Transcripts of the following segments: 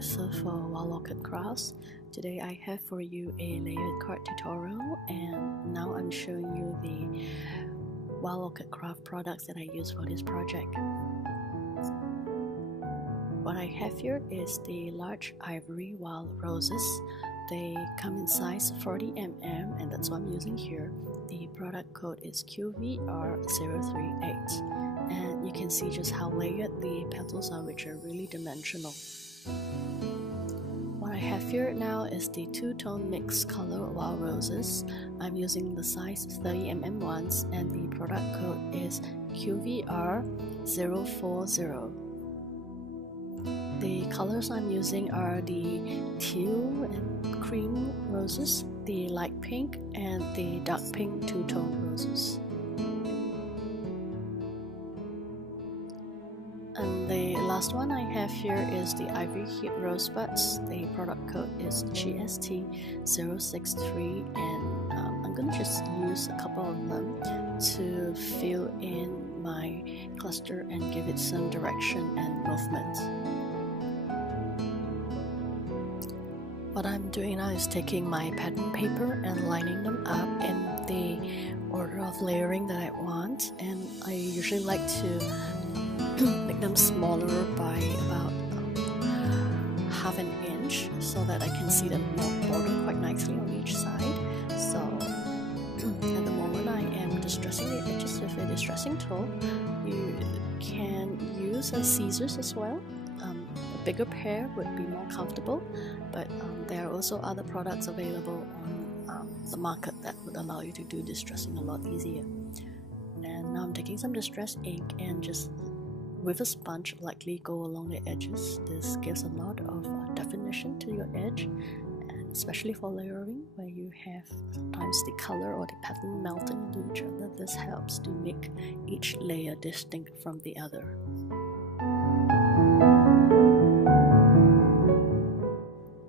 Jelissa for Wild Orchid Crafts. Today I have for you a layered card tutorial, and now I'm showing you the Wild Orchid Craft products that I use for this project. What I have here is the large Ivory wild roses. They come in size 40 mm, and that's what I'm using here. The product code is QVR038, and you can see just how layered the petals are, which are really dimensional. What I have here now is the two-tone mixed color wild roses. I'm using the size 30 mm ones, and the product code is QVR040. The colors I'm using are the teal and cream roses, the light pink, and the dark pink two-tone roses. And the last one I have here is the Ivory Rosebuds. The product code is GST063, and I'm going to just use a couple of them to fill in my cluster and give it some direction and movement. What I'm doing now is taking my pattern paper and lining them up in the order of layering that I want, and I usually like to make them smaller by about half an inch so that I can see them bordered quite nicely on each side. So at the moment I am distressing the edges with a distressing tool. You can use scissors as well. A bigger pair would be more comfortable, but there are also other products available on the market that would allow you to do distressing a lot easier. And now I'm taking some distress ink and just with a sponge lightly go along the edges. This gives a lot of definition to your edge, and especially for layering where you have sometimes the color or the pattern melting into each other. This helps to make each layer distinct from the other.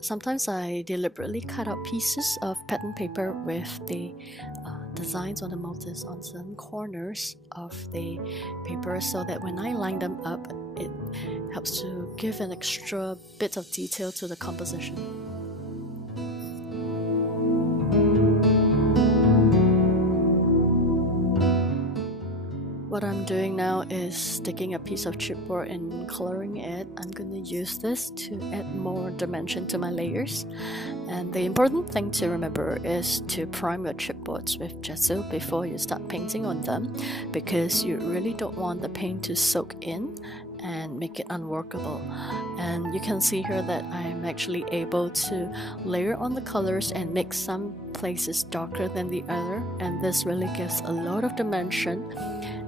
Sometimes I deliberately cut out pieces of pattern paper with the designs or the motifs on certain corners of the paper, so that when I line them up, it helps to give an extra bit of detail to the composition. What I'm doing now is taking a piece of chipboard and coloring it. I'm going to use this to add more dimension to my layers. And the important thing to remember is to prime your chipboards with gesso before you start painting on them, because you really don't want the paint to soak in and make it unworkable. And you can see here that I'm actually able to layer on the colors and make some places darker than the other, and this really gives a lot of dimension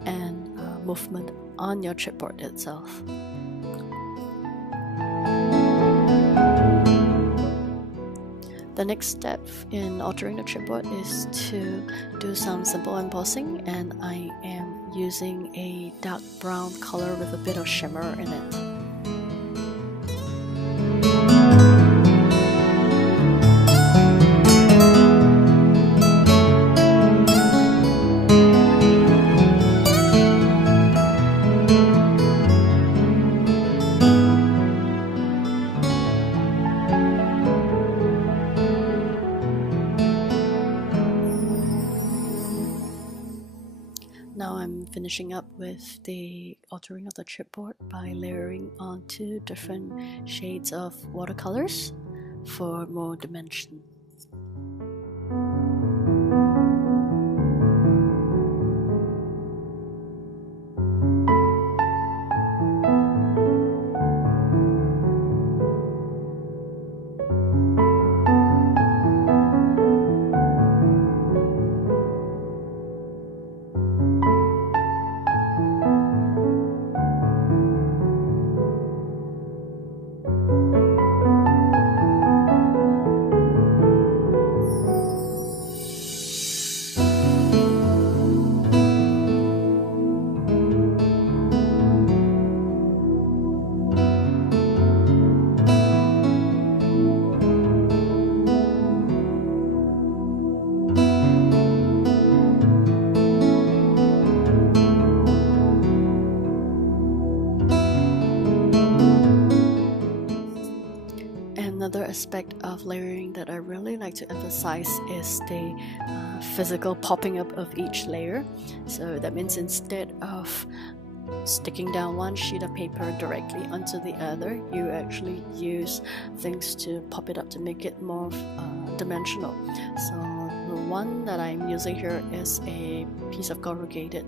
and movement on your chipboard itself. The next step in altering the chipboard is to do some simple embossing, and I am using a dark brown color with a bit of shimmer in it. Now I'm finishing up with the altering of the chipboard by layering on 2 different shades of watercolors for more dimension. aspect of layering that I really like to emphasize is the physical popping up of each layer. So that means instead of sticking down one sheet of paper directly onto the other, you actually use things to pop it up to make it more dimensional. So the one that I'm using here is a piece of corrugated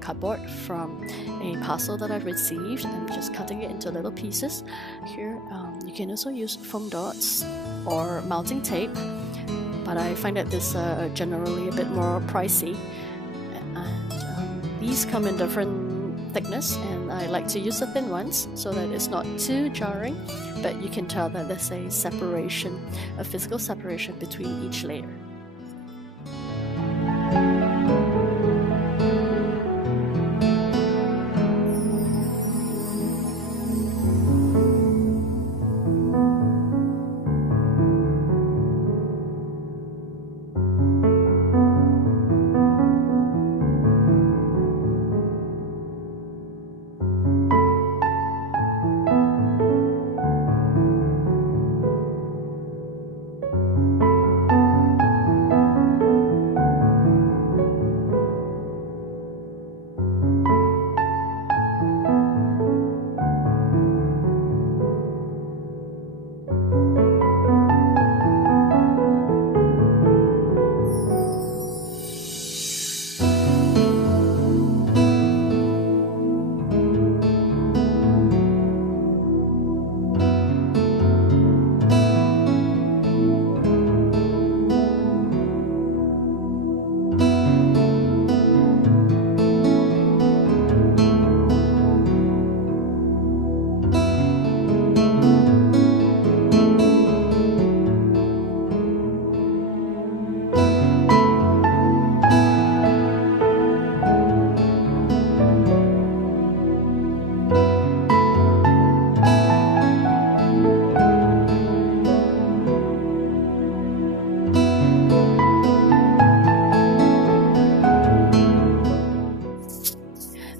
cardboard from a parcel that I've received. I'm just cutting it into little pieces. Here you can also use foam dots or mounting tape, but I find that this generally a bit more pricey, and these come in different thickness, and I like to use the thin ones so that it's not too jarring, but you can tell that there's a separation, a physical separation between each layer.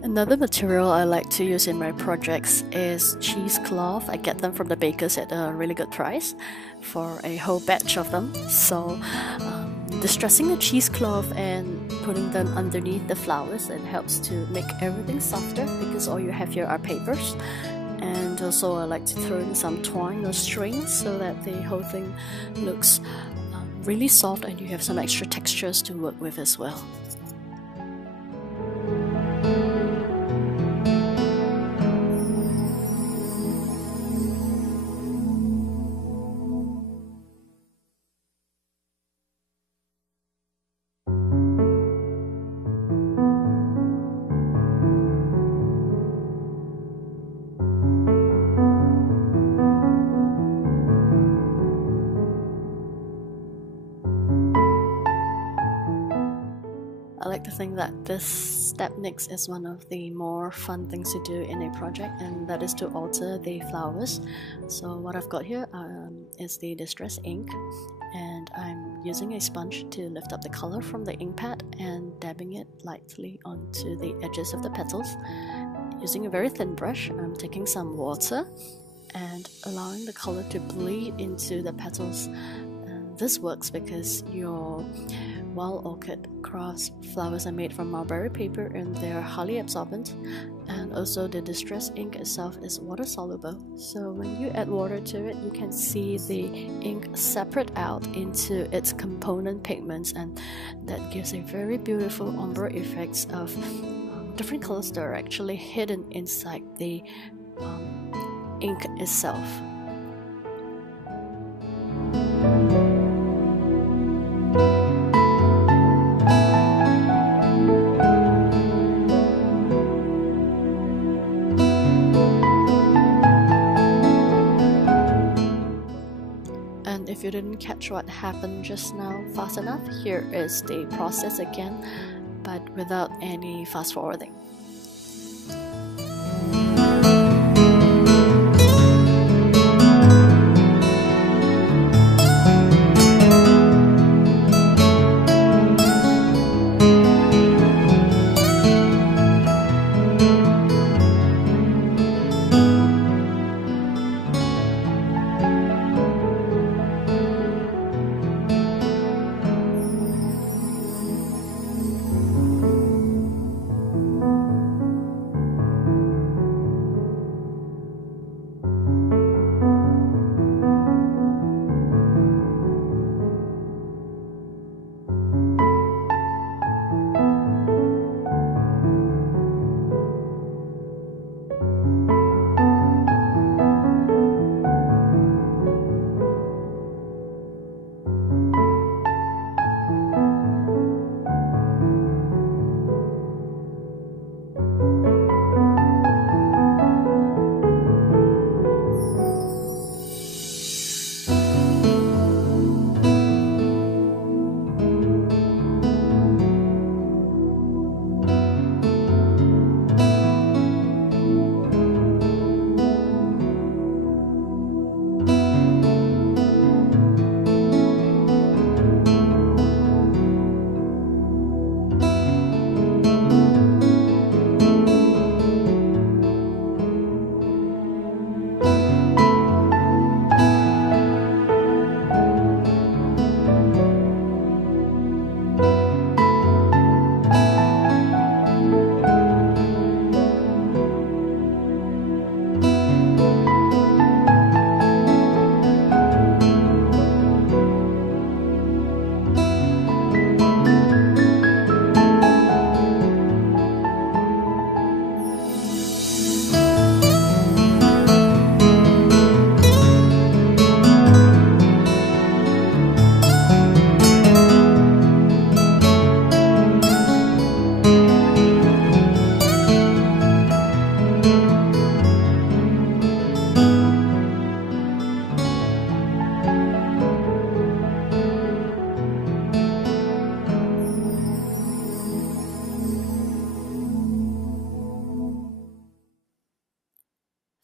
Another material I like to use in my projects is cheesecloth. I get them from the bakers at a really good price for a whole batch of them. So distressing the cheesecloth and putting them underneath the flowers, it helps to make everything softer, because all you have here are papers. And also I like to throw in some twine or strings so that the whole thing looks really soft, and you have some extra textures to work with as well. I like to think that this step next is one of the more fun things to do in a project, and that is to alter the flowers. So what I've got here is the distress ink, and I'm using a sponge to lift up the color from the ink pad and dabbing it lightly onto the edges of the petals. Using a very thin brush, I'm taking some water and allowing the color to bleed into the petals. This works because your wild orchid crafts flowers are made from mulberry paper, and they're highly absorbent, and also the distress ink itself is water soluble. So when you add water to it, you can see the ink separate out into its component pigments, and that gives a very beautiful ombre effects of different colors that are actually hidden inside the ink itself. And if you didn't catch what happened just now fast enough, here is the process again, but without any fast forwarding.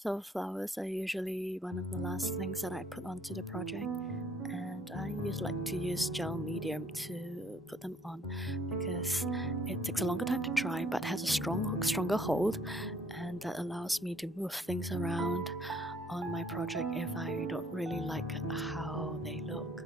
So flowers are usually one of the last things that I put onto the project, and I like to use gel medium to put them on because it takes a longer time to dry but has a stronger hold, and that allows me to move things around on my project if I don't really like how they look.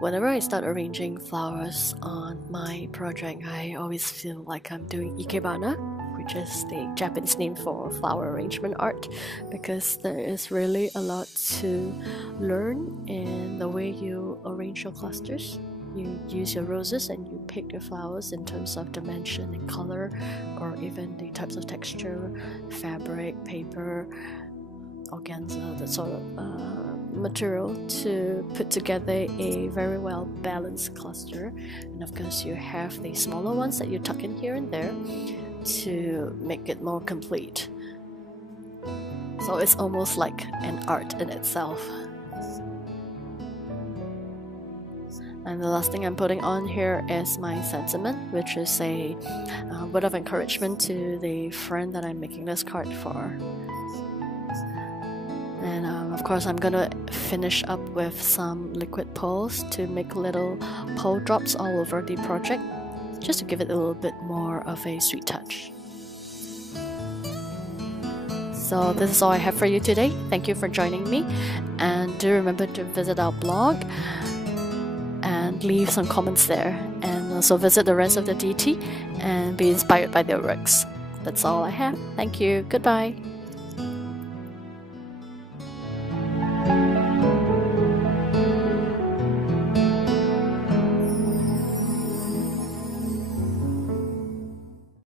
Whenever I start arranging flowers on my project, I always feel like I'm doing ikebana, which is the Japanese name for flower arrangement art, because there is really a lot to learn in the way you arrange your clusters. You use your roses and you pick your flowers in terms of dimension and color, or even the types of texture, fabric, paper, organza, that sort of material to put together a very well balanced cluster. And of course you have the smaller ones that you tuck in here and there to make it more complete. So it's almost like an art in itself. And the last thing I'm putting on here is my sentiment, which is a word of encouragement to the friend that I'm making this card for. And of course I'm gonna finish up with some liquid pearls to make little pearl drops all over the project, just to give it a little bit more of a sweet touch. So this is all I have for you today. Thank you for joining me, and do remember to visit our blog and leave some comments there, and also visit the rest of the DT and be inspired by their works. That's all I have. Thank you. Goodbye.